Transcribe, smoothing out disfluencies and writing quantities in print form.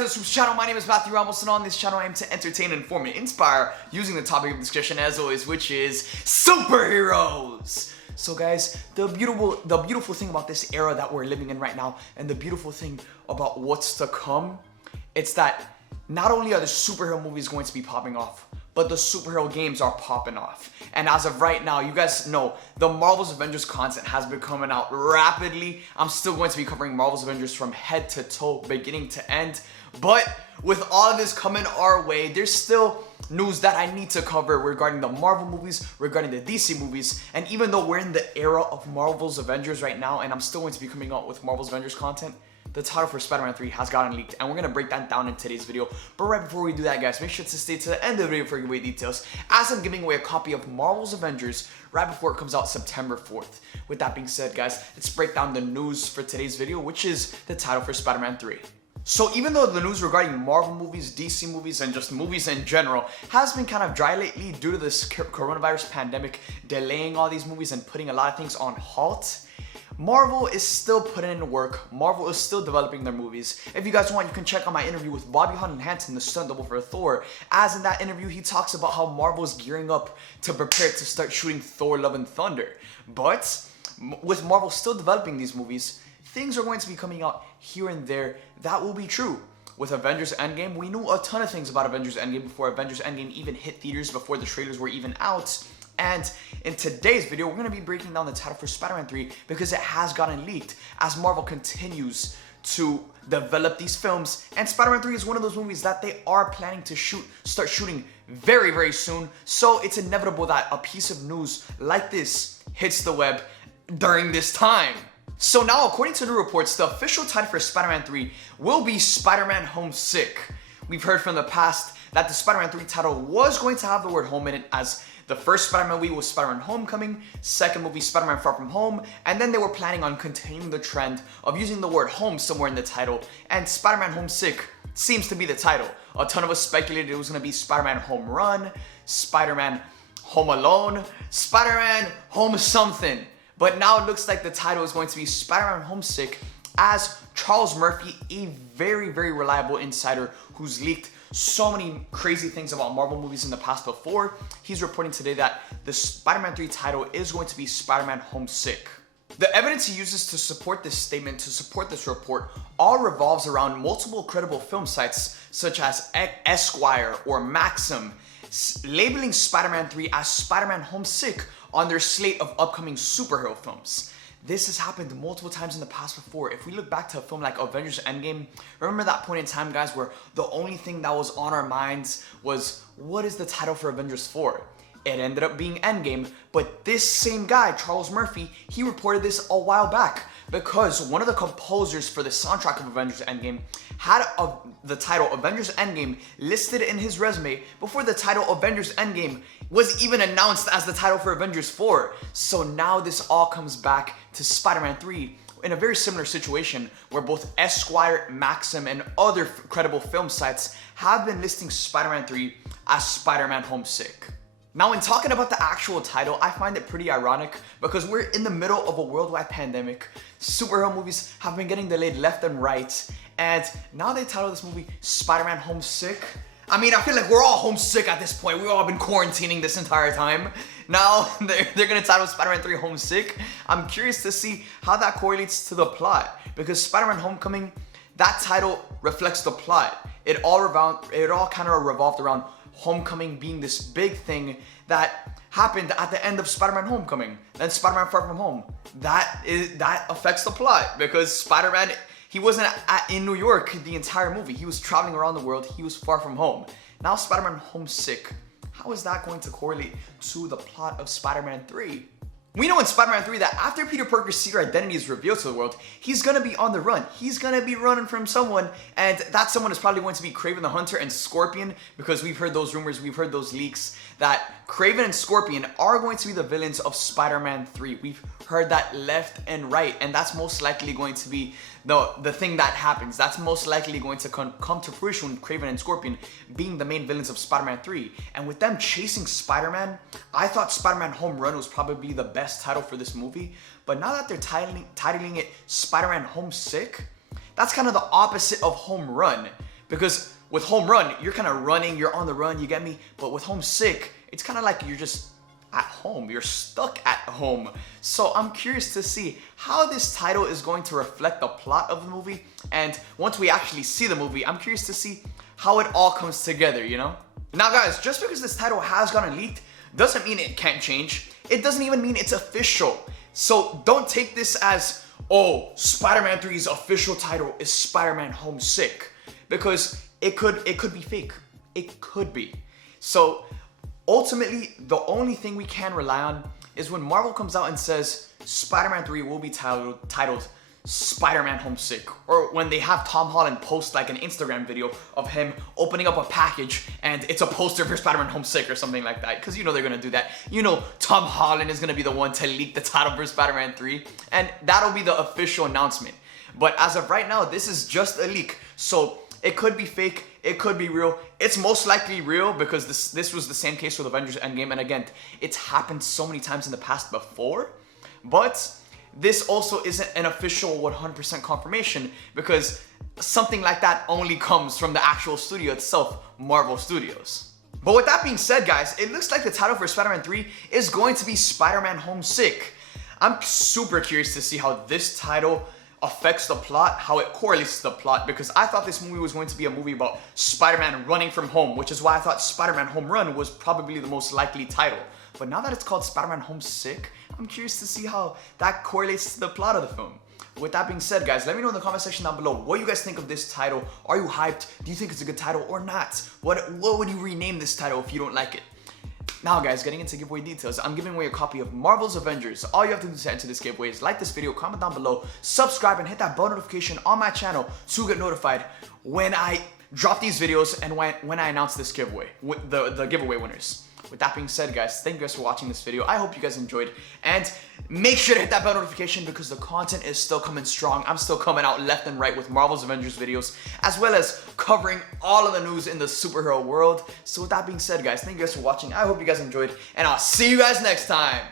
to the SUPES channel. My name is Matthew Ramos, and on this channel I aim to entertain, inform, and inspire using the topic of discussion as always, which is superheroes. So guys, the beautiful thing about this era that we're living in right now, and the beautiful thing about what's to come, it's that not only are the superhero movies going to be popping off, but the superhero games are popping off. And as of right now, you guys know the Marvel's Avengers content has been coming out rapidly. I'm still going to be covering Marvel's Avengers from head to toe, beginning to end. But with all of this coming our way, there's still news that I need to cover regarding the Marvel movies, regarding the DC movies. And even though we're in the era of Marvel's Avengers right now, and I'm still going to be coming out with Marvel's Avengers content, the title for Spider-Man 3 has gotten leaked, and we're going to break that down in today's video. But right before we do that, guys, make sure to stay to the end of the video for giveaway details, as I'm giving away a copy of Marvel's Avengers right before it comes out September 4th. With that being said, guys, let's break down the news for today's video, which is the title for Spider-Man 3. So even though the news regarding Marvel movies, DC movies, and just movies in general has been kind of dry lately due to this coronavirus pandemic delaying all these movies and putting a lot of things on halt, Marvel is still putting in work. Marvel is still developing their movies. If you guys want, you can check out my interview with Bobby Hunter Hansen, the stunt double for Thor. As in that interview, he talks about how Marvel is gearing up to prepare to start shooting Thor Love and Thunder. But with Marvel still developing these movies, things are going to be coming out here and there that will be true. With Avengers Endgame, we knew a ton of things about Avengers Endgame before Avengers Endgame even hit theaters, before the trailers were even out. And in today's video, we're going to be breaking down the title for Spider-Man 3 because it has gotten leaked as Marvel continues to develop these films. And Spider-Man 3 is one of those movies that they are planning to start shooting very, very soon. So it's inevitable that a piece of news like this hits the web during this time. So now, according to the reports, the official title for Spider-Man 3 will be Spider-Man Homesick. We've heard from the past that the Spider-Man 3 title was going to have the word home in it, as the first Spider-Man movie was Spider-Man Homecoming, second movie Spider-Man Far From Home, and then they were planning on continuing the trend of using the word home somewhere in the title, and Spider-Man Homesick seems to be the title. A ton of us speculated it was going to be Spider-Man Home Run, Spider-Man Home Alone, Spider-Man Home Something. But now it looks like the title is going to be Spider-Man Homesick, as Charles Murphy, a very, very reliable insider who's leaked so many crazy things about Marvel movies in the past before, he's reporting today that the Spider-Man 3 title is going to be Spider-Man Homesick. The evidence he uses to support this statement, to support this report, all revolves around multiple credible film sites such as Esquire or Maxim, labeling Spider-Man 3 as Spider-Man Homesick on their slate of upcoming superhero films. This has happened multiple times in the past before. If we look back to a film like Avengers Endgame, remember that point in time, guys, where the only thing that was on our minds was, what is the title for Avengers 4? It ended up being Endgame, but this same guy, Charles Murphy, he reported this a while back because one of the composers for the soundtrack of Avengers Endgame had the title Avengers Endgame listed in his resume before the title Avengers Endgame was even announced as the title for Avengers 4. So now this all comes back to Spider-Man 3 in a very similar situation where both Esquire, Maxim, and other credible film sites have been listing Spider-Man 3 as Spider-Man Homesick. Now, in talking about the actual title, I find it pretty ironic because we're in the middle of a worldwide pandemic. Superhero movies have been getting delayed left and right, and now they title this movie Spider-Man Homesick. I mean, I feel like we're all homesick at this point. We've all been quarantining this entire time. Now, they're gonna title Spider-Man 3 Homesick. I'm curious to see how that correlates to the plot, because Spider-Man Homecoming, that title reflects the plot. It all kind of revolved around Homecoming being this big thing that happened at the end of Spider-Man Homecoming. Then Spider-Man Far From Home. That affects the plot because Spider-Man, he wasn't in New York the entire movie. He was traveling around the world. He was far from home. Now Spider-Man Homesick. How is that going to correlate to the plot of Spider-Man 3? We know in Spider-Man 3 that after Peter Parker's secret identity is revealed to the world, he's gonna be on the run. He's gonna be running from someone, and that someone is probably going to be Kraven the Hunter and Scorpion, because we've heard those rumors, we've heard those leaks, that Kraven and Scorpion are going to be the villains of Spider-Man 3. We've heard that left and right, and that's most likely going to be the thing that happens. That's most likely going to come to fruition with Kraven and Scorpion being the main villains of Spider-Man 3. And with them chasing Spider-Man, I thought Spider-Man Home Run was probably the best title for this movie. But now that they're titling it Spider-Man Homesick, that's kind of the opposite of Home Run. Because with Home Run, you're kind of running, you're on the run, you get me? But with Homesick, it's kind of like you're just at home, you're stuck at home. So I'm curious to see how this title is going to reflect the plot of the movie, and once we actually see the movie, I'm curious to see how it all comes together, you know? Now guys, just because this title has gotten leaked doesn't mean it can't change. It doesn't even mean it's official. So don't take this as, oh, Spider-Man 3's official title is Spider-Man Homesick, because it could be fake. It could be. So ultimately, the only thing we can rely on is when Marvel comes out and says Spider-Man 3 will be titled Spider-Man Homesick, or when they have Tom Holland post like an Instagram video of him opening up a package and it's a poster for Spider-Man Homesick or something like that, because you know they're gonna do that. You know Tom Holland is gonna be the one to leak the title for Spider-Man 3, and that'll be the official announcement. But as of right now, this is just a leak, so it could be fake, it could be real. It's most likely real because this was the same case with Avengers Endgame, and again, it's happened so many times in the past before, but this also isn't an official 100% confirmation because something like that only comes from the actual studio itself, Marvel Studios. But with that being said, guys, it looks like the title for Spider-Man 3 is going to be Spider-Man Homesick. I'm super curious to see how this title affects the plot, how it correlates to the plot, because I thought this movie was going to be a movie about Spider-Man running from home, which is why I thought Spider-Man Home Run was probably the most likely title. But now that it's called Spider-Man Homesick, I'm curious to see how that correlates to the plot of the film. With that being said, guys, let me know in the comment section down below what you guys think of this title. Are you hyped? Do you think it's a good title or not? What would you rename this title if you don't like it? Now guys, getting into giveaway details, I'm giving away a copy of Marvel's Avengers. All you have to do to enter this giveaway is like this video, comment down below, subscribe, and hit that bell notification on my channel to get notified when I drop these videos and when I announce this giveaway, the giveaway winners. With that being said, guys, thank you guys for watching this video. I hope you guys enjoyed, and make sure to hit that bell notification because the content is still coming strong. I'm still coming out left and right with Marvel's Avengers videos, as well as covering all of the news in the superhero world. So with that being said, guys, thank you guys for watching. I hope you guys enjoyed, and I'll see you guys next time.